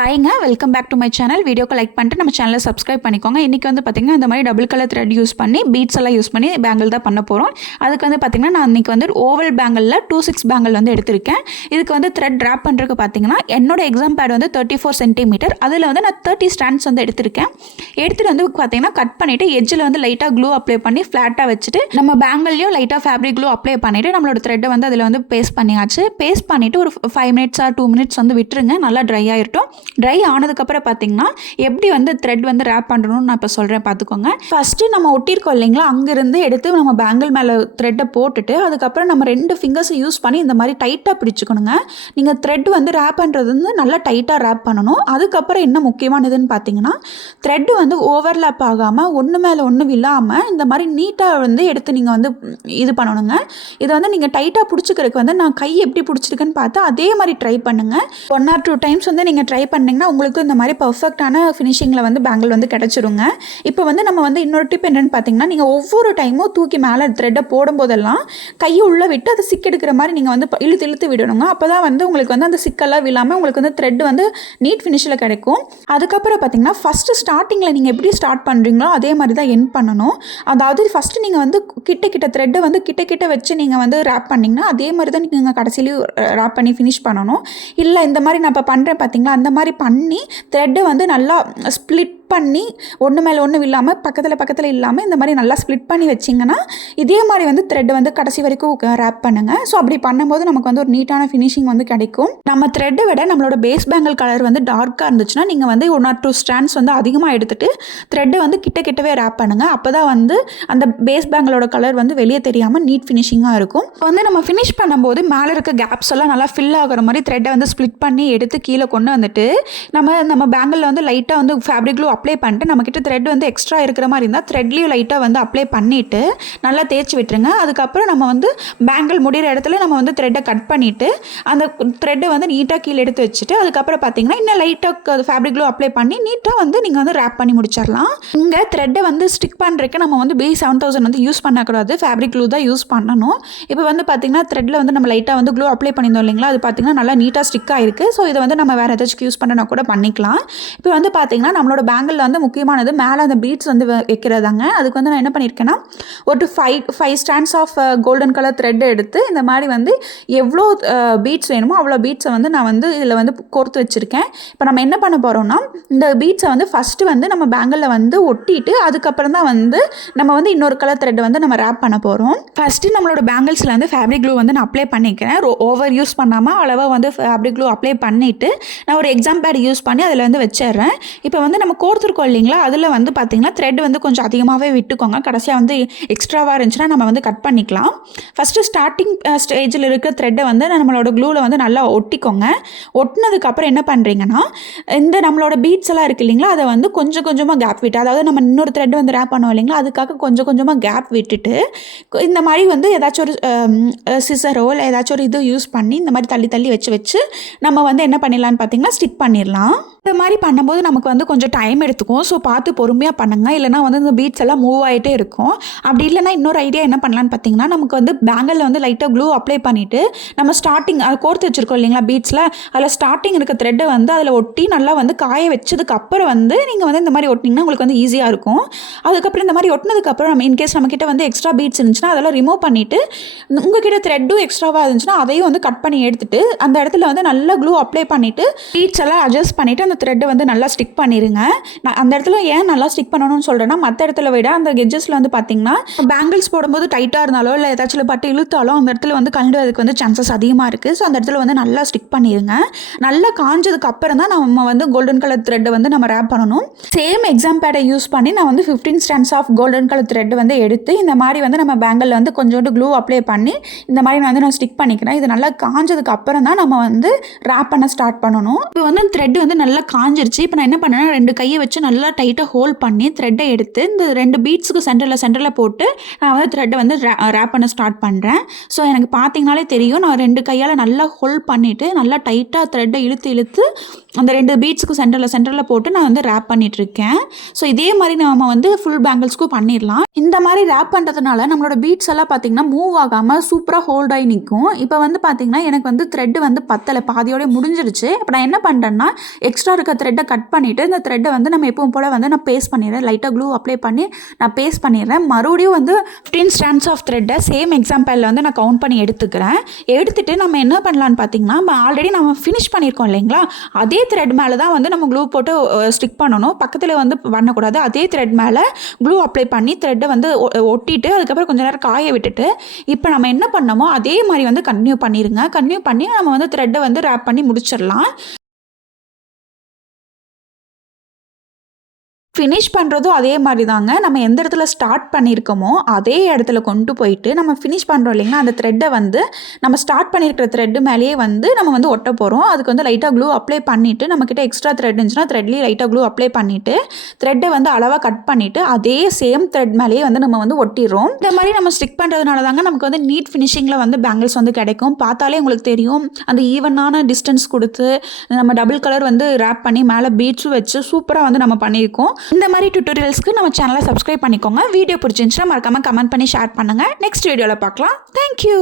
ஹாய்ங்க, welcome back to my channel. வீடியோக்கு like பண்ணிட்டு நம்ம சேனலை சப்ஸ்கிரைப் பண்ணிக்கோங்க. இன்றைக்கி வந்து பார்த்திங்கன்னா இந்த மாதிரி டபுள் கலர் த்ரெட் யூஸ் பண்ணி பீட்ஸ் எல்லாம் யூஸ் பண்ணி பேங்கிள் தான் பண்ண போகிறோம். அதுக்கு வந்து பார்த்திங்கன்னா நான் இன்றைக்கி வந்து ஓவல் பேங்கிளில் 2/6 பேங்கிள் வந்து எடுத்திருக்கேன். இதுக்கு வந்து த்ரெட் ட்ராப் பண்ணுறதுக்கு பார்த்திங்கன்னா என்னோட எக்ஸாம் பேட் வந்து 34 சென்டிமீட்டர். அதில் வந்து நான் 30 ஸ்டாண்ட்ஸ் வந்து எடுத்திருக்கேன். எடுத்துகிட்டு வந்து பார்த்திங்கன்னா கட் பண்ணிவிட்டு எட்ஜில் வந்து லைட்டாக க்ளூ அப்ளை பண்ணி ஃப்ளாட்டாக வச்சுட்டு நம்ம பேங்கிள்லையும் லைட்டாக ஃபேப்ரிக் க்ளூ அப்ளை பண்ணிவிட்டு நம்மளோட த்ரெட்டை வந்து அதில் வந்து பேஸ்ட் பண்ணியாச்சு. பேஸ்ட் பண்ணிவிட்டு ஒரு 5 மினிட்ஸ் ஆர் 2 மினிட்ஸ் வந்து விட்டுருங்க, நல்லா ட்ரை ஆகிட்டோம். ட்ரை ஆனதுக்கப்புறம் பார்த்தீங்கன்னா எப்படி வந்து த்ரெட் வந்து ரேப் பண்ணுறோன்னு நான் இப்போ சொல்கிறேன், பார்த்துக்கோங்க. ஃபஸ்ட்டு நம்ம ஒட்டியிருக்கோம் இல்லைங்களா, அங்கேருந்து எடுத்து நம்ம பேங்கிள் மேலே த்ரெட்டை போட்டுட்டு அதுக்கப்புறம் நம்ம 2 ஃபிங்கர்ஸை யூஸ் பண்ணி இந்த மாதிரி டைட்டாக பிடிச்சிக்கணுங்க. நீங்கள் த்ரெட் வந்து ரேப் பண்ணுறது வந்து நல்லா டைட்டாக ரேப் பண்ணணும். அதுக்கப்புறம் என்ன முக்கியமானதுன்னு பார்த்தீங்கன்னா, த்ரெட்டு வந்து ஓவர்லேப் ஆகாமல் ஒன்று மேலே ஒன்று விழாமல் இந்த மாதிரி நீட்டாக வந்து எடுத்து நீங்கள் வந்து இது பண்ணணுங்க. இதை வந்து நீங்கள் டைட்டாக பிடிச்சிக்கிறதுக்கு வந்து நான் கை எப்படி பிடிச்சிருக்குன்னு பார்த்து அதே மாதிரி ட்ரை பண்ணுங்கள். 1 or 2 டைம்ஸ் வந்து நீங்கள் ட்ரை பண்ணிங்கன்னா உங்களுக்கு இந்த மாதிரி பர்ஃபெக்டான ஃபினிஷிங்கில் வந்து பேங்கிள் வந்து கிடச்சிருங்க. இப்போ வந்து நம்ம வந்து இன்னொரு டிப் என்னென்னு பார்த்தீங்கன்னா, நீங்கள் ஒவ்வொரு டைமும் தூக்கி மேலே த்ரெட்டை போடும்போதெல்லாம் கையை உள்ளே விட்டு அதை சிக்கெடுக்கிற மாதிரி நீங்கள் வந்து இழுத்து இழுத்து விடணுங்க. அப்போ தான் வந்து உங்களுக்கு வந்து அந்த சிக்கெல்லாம் விழாமல் உங்களுக்கு வந்து த்ரெட் வந்து நீட் ஃபினிஷில் கிடைக்கும். அதுக்கப்புறம் பார்த்தீங்கன்னா ஃபஸ்ட்டு ஸ்டார்டிங்கில் நீங்கள் எப்படி ஸ்டார்ட் பண்ணுறீங்களோ அதே மாதிரி தான் எண்ட் பண்ணணும். அதாவது ஃபஸ்ட்டு நீங்கள் வந்து கிட்ட த்ரெட்டை வந்து கிட்ட வச்சு நீங்கள் வந்து ரேப் பண்ணிங்கன்னா அதே மாதிரி தான் நீங்கள் கடைசியிலையும் ரேப் பண்ணி ஃபினிஷ் பண்ணணும். இல்லை இந்த மாதிரி நான் இப்போ பண்ணுறேன் பார்த்தீங்களா, அந்த மாதிரி பண்ணி த்ரெட்டை வந்து நல்லா ஸ்ப்ளிட் பண்ணி ஒன்று மேலே ஒன்று இல்லாமல் பக்கத்தில் இல்லாமல் இந்த மாதிரி நல்லா ஸ்ப்ளிட் பண்ணி வச்சிங்கன்னா இதே மாதிரி வந்து த்ரெட் வந்து கடைசி வரைக்கும் ரேப் பண்ணுங்கள். ஸோ அப்படி பண்ணும்போது நமக்கு வந்து ஒரு நீட்டான ஃபினிஷிங் வந்து கிடைக்கும். நம்ம த்ரெட்டை விட நம்மளோட பேஸ் பேங்கிள் கலர் வந்து டார்க்காக இருந்துச்சுன்னா நீங்கள் வந்து 1 or 2 ஸ்டாண்ட்ஸ் வந்து அதிகமாக எடுத்துகிட்டு த்ரெட்டை வந்து கிட்டவே ரேப் பண்ணுங்கள். அப்போ தான் வந்து அந்த பேஸ் பேங்கிளோட கலர் வந்து வெளியே தெரியாமல் நீட் ஃபினிஷிங்காக இருக்கும். வந்து நம்ம ஃபினிஷ் பண்ணும்போது மேலே இருக்க கேப்ஸ் எல்லாம் நல்லா ஃபில் ஆகிற மாதிரி த்ரெட்டை வந்து ஸ்ப்ளிட் பண்ணி எடுத்து கீழே கொண்டு வந்துட்டு நம்ம பேங்கிளில் வந்து லைட்டாக வந்து ஃபேப்ரிக் க்ளூ அப்ளை பண்ணிட்டு நம்மக்கிட்ட த்ரெட் வந்து எக்ஸ்ட்ரா இருக்கிற மாதிரி இருந்தால் த்ரெட்லேயும் லைட்டாக வந்து அப்ளை பண்ணிவிட்டு நல்லா தேய்ச்சி விட்டுருங்க. அதுக்கப்புறம் நம்ம வந்து பேங்கிள் முடிகிற இடத்துல நம்ம வந்து த்ரெட்டை கட் பண்ணிவிட்டு அந்த த்ரெட்டை வந்து நீட்டாக கீழே எடுத்து வச்சுட்டு அதுக்கப்புறம் பார்த்தீங்கன்னா இன்னும் லைட்டாக ஃபேப்ரிக் க்ளூ அப்ளை பண்ணி நீட்டாக வந்து நீங்கள் வந்து ரேப் பண்ணி முடிச்சிடலாம். இங்கே த்ரெட்டை வந்து ஸ்டிக் பண்ணுறதுக்கு நம்ம வந்து B7000 வந்து யூஸ் பண்ணக்கூடாது, ஃபேப்ரிக் க்ளூ தான் யூஸ் பண்ணணும். இப்போ வந்து பார்த்திங்கன்னா த்ரெட்டில் வந்து நம்ம லைட்டாக வந்து க்ளூ அப்ளை பண்ணியிருந்தோம் இல்லைங்களா, அது பார்த்திங்கன்னா நல்லா நீட்டாக ஸ்டிக் ஆகிருக்கு. ஸோ இதை வந்து நம்ம வேறு ஏதாச்சும் யூஸ் பண்ணனா கூட பண்ணிக்கலாம். இப்போ வந்து பார்த்திங்கன்னா நம்மளோட பேங்கிளில் வந்து முக்கியமானது மேலே அந்த பீட்ஸ் வந்து வைக்கிறதாங்க. அதுக்கு வந்து நான் என்ன பண்ணியிருக்கேன்னா ஒரு 5 strands of golden colour thread எடுத்து இந்த மாதிரி வந்து எவ்வளோ பீட்ஸ் வேணுமோ அவ்வளோ பீட்ஸை வந்து நான் வந்து இதில் வந்து கோர்த்து வச்சுருக்கேன். இப்போ நம்ம என்ன பண்ண போகிறோம்னா இந்த பீட்ஸை வந்து ஃபஸ்ட்டு வந்து நம்ம பேங்கிளில் வந்து ஒட்டிட்டு அதுக்கப்புறம் தான் வந்து நம்ம வந்து இன்னொரு கலர் த்ரெட் வந்து நம்ம ரேப் பண்ண போகிறோம். ஃபஸ்ட்டு நம்மளோட பேங்கிள்ஸில் வந்து ஃபேப்ரிக் க்ளூ வந்து நான் அப்ளை பண்ணிக்கிறேன். ஓவர் யூஸ் பண்ணாமல் அளவாக வந்து ஃபேப்ரிக் க்ளூ அப்ளை பண்ணிவிட்டு நான் ஒரு எக்ஸாம் பேட் யூஸ் பண்ணி அதில் வந்து வச்சிடுறேன். இப்போ வந்து நம்ம கோர்த்துருக்கோம் இல்லைங்களா, அதில் வந்து பார்த்திங்கன்னா த்ரெட் வந்து கொஞ்சம் அதிகமாகவே விட்டுக்கோங்க. கடைசியாக வந்து எக்ஸ்ட்ராவாக இருந்துச்சுன்னா நம்ம வந்து கட் பண்ணிக்கலாம். ஃபஸ்ட்டு ஸ்டார்டிங் ஸ்டேஜில் இருக்கிற த்ரெட்டை வந்து நம்மளோட க்ளூவில் வந்து நல்லா ஒட்டிக்கோங்க. ஒட்டினதுக்கப்புறம் என்ன பண்ணுறீங்கன்னா இந்த நம்மளோட பீட்ஸ் எல்லாம் இருக்குது இல்லைங்களா, அதை வந்து கொஞ்சம் கொஞ்சமாக கேப் விட்டு, அதாவது நம்ம இன்னொரு த்ரெட் வந்து ரேப் பண்ணுவோம் இல்லைங்களா, அதுக்காக கொஞ்சம் கொஞ்சமாக கேப் விட்டுட்டு இந்த மாதிரி வந்து ஏதாச்சும் ஒரு சிசரோ இல்லை ஏதாச்சும் ஒரு இது யூஸ் பண்ணி இந்த மாதிரி தள்ளி வச்சு நம்ம வந்து என்ன பண்ணிடலான்னு பார்த்தீங்கன்னா ஸ்டிக் பண்ணிடலாம். இந்த மாதிரி பண்ணும்போது நமக்கு வந்து கொஞ்சம் டைம் எடுத்துக்கும். ஸோ பார்த்து பொறுமையாக பண்ணுங்கள், இல்லைனா வந்து இந்த பீட்ஸ் எல்லாம் மூவ் ஆகிட்டே இருக்கும். அப்படி இல்லைனா இன்னொரு ஐடியா என்ன பண்ணலான்னு பார்த்தீங்கன்னா, நமக்கு வந்து பேங்கிளில் வந்து லைட்டாக க்ளூ அப்ளை பண்ணிவிட்டு நம்ம ஸ்டார்டிங் அதை கோர்த்து வச்சுருக்கோம் இல்லைங்களா பீட்ஸில், அதில் ஸ்டார்டிங் இருக்க த்ரெட்டை வந்து அதில் ஒட்டி நல்லா வந்து காய வச்சதுக்கப்புறம் வந்து நீங்கள் வந்து இந்த மாதிரி ஒட்டினீங்கன்னா உங்களுக்கு வந்து ஈஸியாக இருக்கும். அதுக்கப்புறம் இந்த மாதிரி ஒட்டினதுக்கப்புறம் நம்ம இன்கேஸ் நம்மக்கிட்ட வந்து எக்ஸ்ட்ரா பீட்ஸ் இருந்துச்சுன்னா அதெல்லாம் ரிமூவ் பண்ணிவிட்டு உங்ககிட்ட த்ரெட்டும் எக்ஸ்ட்ராவாக இருந்துச்சுன்னா அதையும் வந்து கட் பண்ணி எடுத்துகிட்டு அந்த இடத்துல வந்து நல்லா க்ளூ அப்ளை பண்ணிவிட்டு பீட்ஸ் எல்லாம் அட்ஜஸ்ட் பண்ணிவிட்டு அந்த த்ரெட்டை வந்து நல்லா ஸ்டிக் பண்ணிடுங்க. நான் அந்த இடத்துல ஏன் நல்லா ஸ்டிக் பண்ணணும்னு சொல்கிறேன்னா, மற்ற இடத்துல விட அந்த கெட்ஜஸில் வந்து பார்த்தீங்கன்னா பேங்கிள்ஸ் போடும்போது டைட்டாக இருந்தாலோ இல்லை ஏதாச்சும் பட்டு இழுத்தாலோ அந்த இடத்துல வந்து கழண்டுறதுக்கு வந்து சான்சஸ் அதிகமாக இருக்குது. ஸோ அந்த இடத்துல வந்து நல்லா ஸ்டிக் பண்ணிடுங்க. நல்லா காஞ்சதுக்கு அப்புறம் தான் நம்ம வந்து கோல்டன் கலர் த்ரெட்டை வந்து நம்ம ரேப் பண்ணணும். சேம் எக்ஸாம் பேடை யூஸ் பண்ணி நான் வந்து 15 strands of golden colour thread வந்து எடுத்து இந்த மாதிரி வந்து நம்ம பேங்கிளில் வந்து கொஞ்சோண்டு க்ளூ அப்ளை பண்ணி இந்த மாதிரி நான் ஸ்டிக் பண்ணிக்கிறேன். இது நல்லா காஞ்சதுக்கு அப்புறம் தான் நம்ம வந்து ரேப் பண்ண ஸ்டார்ட் பண்ணணும். இப்போ வந்து த்ரெட் வந்து நல்லா காஞ்சிருச்சு. இப்போ நான் என்ன பண்ணேன்னா 2 கையை வச்சு நல்லா டைட்டாக ஹோல்ட் பண்ணி த்ரெட்டை எடுத்து இந்த 2 பீட்ஸுக்கு சென்டரில் போட்டு நான் வந்து த்ரெட்டை வந்து ரேப் பண்ண ஸ்டார்ட் பண்ணுறேன். ஸோ எனக்கு பார்த்தீங்கனாலே தெரியும், நான் 2 கையால் நல்லா ஹோல்ட் பண்ணிவிட்டு நல்லா டைட்டாக த்ரெட்டை இழுத்து அந்த 2 பீட்ஸுக்கு சென்டரில் போட்டு நான் வந்து ரேப் பண்ணிகிட்ருக்கேன். ஸோ இதே மாதிரி நம்ம வந்து ஃபுல் பேங்கிள்ஸ்க்கும் பண்ணிடலாம். இந்த மாதிரி ரேப் பண்ணுறதுனால நம்மளோட பீட்ஸ் எல்லாம் பார்த்திங்கன்னா மூவ் ஆகாமல் சூப்பராக ஹோல்ட் ஆகி நிற்கும். இப்போ வந்து பார்த்திங்கன்னா எனக்கு வந்து த்ரெட்டு வந்து பத்தலை, பாதியோடய முடிஞ்சிருச்சு. இப்போ நான் என்ன பண்ணுறேன்னா எக்ஸ்ட்ரா எக்ஸ்ட்ரா இருக்க த்ரெட்டை கட் பண்ணிவிட்டு இந்த த்ரெட்டை வந்து நம்ம எப்பவும் போல் வந்து நான் பேஸ்ட் பண்ணிடுறேன். லைட்டாக க்ளூ அப்ளை பண்ணி நான் பேஸ்ட் பண்ணிடுறேன். மறுபடியும் வந்து 15 ஸ்ட்ராண்ட்ஸ் ஆஃப் த்ரெட்டை சேம் எக்ஸாம்பிளில் வந்து நான் கவுண்ட் பண்ணி எடுத்துக்கிறேன். எடுத்துகிட்டு நம்ம என்ன பண்ணலான்னு பார்த்தீங்கன்னா, ஆல்ரெடி நம்ம ஃபினிஷ் பண்ணியிருக்கோம் இல்லைங்களா, அதே த்ரெட் மேலே தான் வந்து நம்ம க்ளூ போட்டு ஸ்டிக் பண்ணணும். பக்கத்தில் வந்து பண்ணக்கூடாது. அதே த்ரெட் மேலே க்ளூ அப்ளை பண்ணி த்ரெட்டை வந்து ஒட்டிட்டு அதுக்கப்புறம் கொஞ்சம் நேரம் காய விட்டுட்டு இப்போ நம்ம என்ன பண்ணமோ அதே மாதிரி வந்து கண்டினியூ பண்ணிடுங்க. கண்டினியூ பண்ணி நம்ம வந்து த்ரெட்டை வந்து ரேப் பண்ணி முடிச்சிடலாம். ஃபினிஷ் பண்ணுறதும் அதே மாதிரி தாங்க. நம்ம எந்த இடத்துல ஸ்டார்ட் பண்ணியிருக்கோமோ அதே இடத்துல கொண்டு போயிட்டு நம்ம ஃபினிஷ் பண்ணுறோம் இல்லைங்களா, அந்த த்ரெட்டை வந்து நம்ம ஸ்டார்ட் பண்ணியிருக்கிற த்ரெட்டு மேலேயே வந்து நம்ம வந்து ஒட்ட போகிறோம். அதுக்கு வந்து லைட்டாக க்ளூ அப்ளை பண்ணிவிட்டு, நம்மக்கிட்ட எக்ஸ்ட்ரா த்ரெட் இருந்துச்சுன்னா த்ரெட்லேயே லைட்டாக க்ளூ அப்ளை பண்ணிவிட்டு த்ரெட்டை வந்து அளவாக கட் பண்ணிவிட்டு அதே சேம் த்ரெட் மேலேயே வந்து நம்ம வந்து ஒட்டிடுறோம். இந்த மாதிரி நம்ம ஸ்டிக் பண்ணுறதுனால தாங்க நமக்கு வந்து நீட் ஃபினிஷிங்கில் வந்து பேங்கிள்ஸ் வந்து கிடைக்கும். பார்த்தாலே உங்களுக்கு தெரியும், அந்த ஈவனான டிஸ்டன்ஸ் கொடுத்து நம்ம டபுள் கலர் வந்து ரேப் பண்ணி மேலே பீட்ஸும் வச்சு சூப்பராக வந்து நம்ம பண்ணியிருக்கோம். இந்த மாதிரி டியூட்டோரியல்ஸ்க்கு நம்ம சேனலை சப்ஸ்கிரைப் பண்ணிக்கோங்க. வீடியோ பிடிச்சிருந்துச்சுன்னா மறக்காமல் கமெண்ட் பண்ணி ஷேர் பண்ணுங்கள். நெக்ஸ்ட் வீடியோவில் பார்க்கலாம். தேங்க்யூ.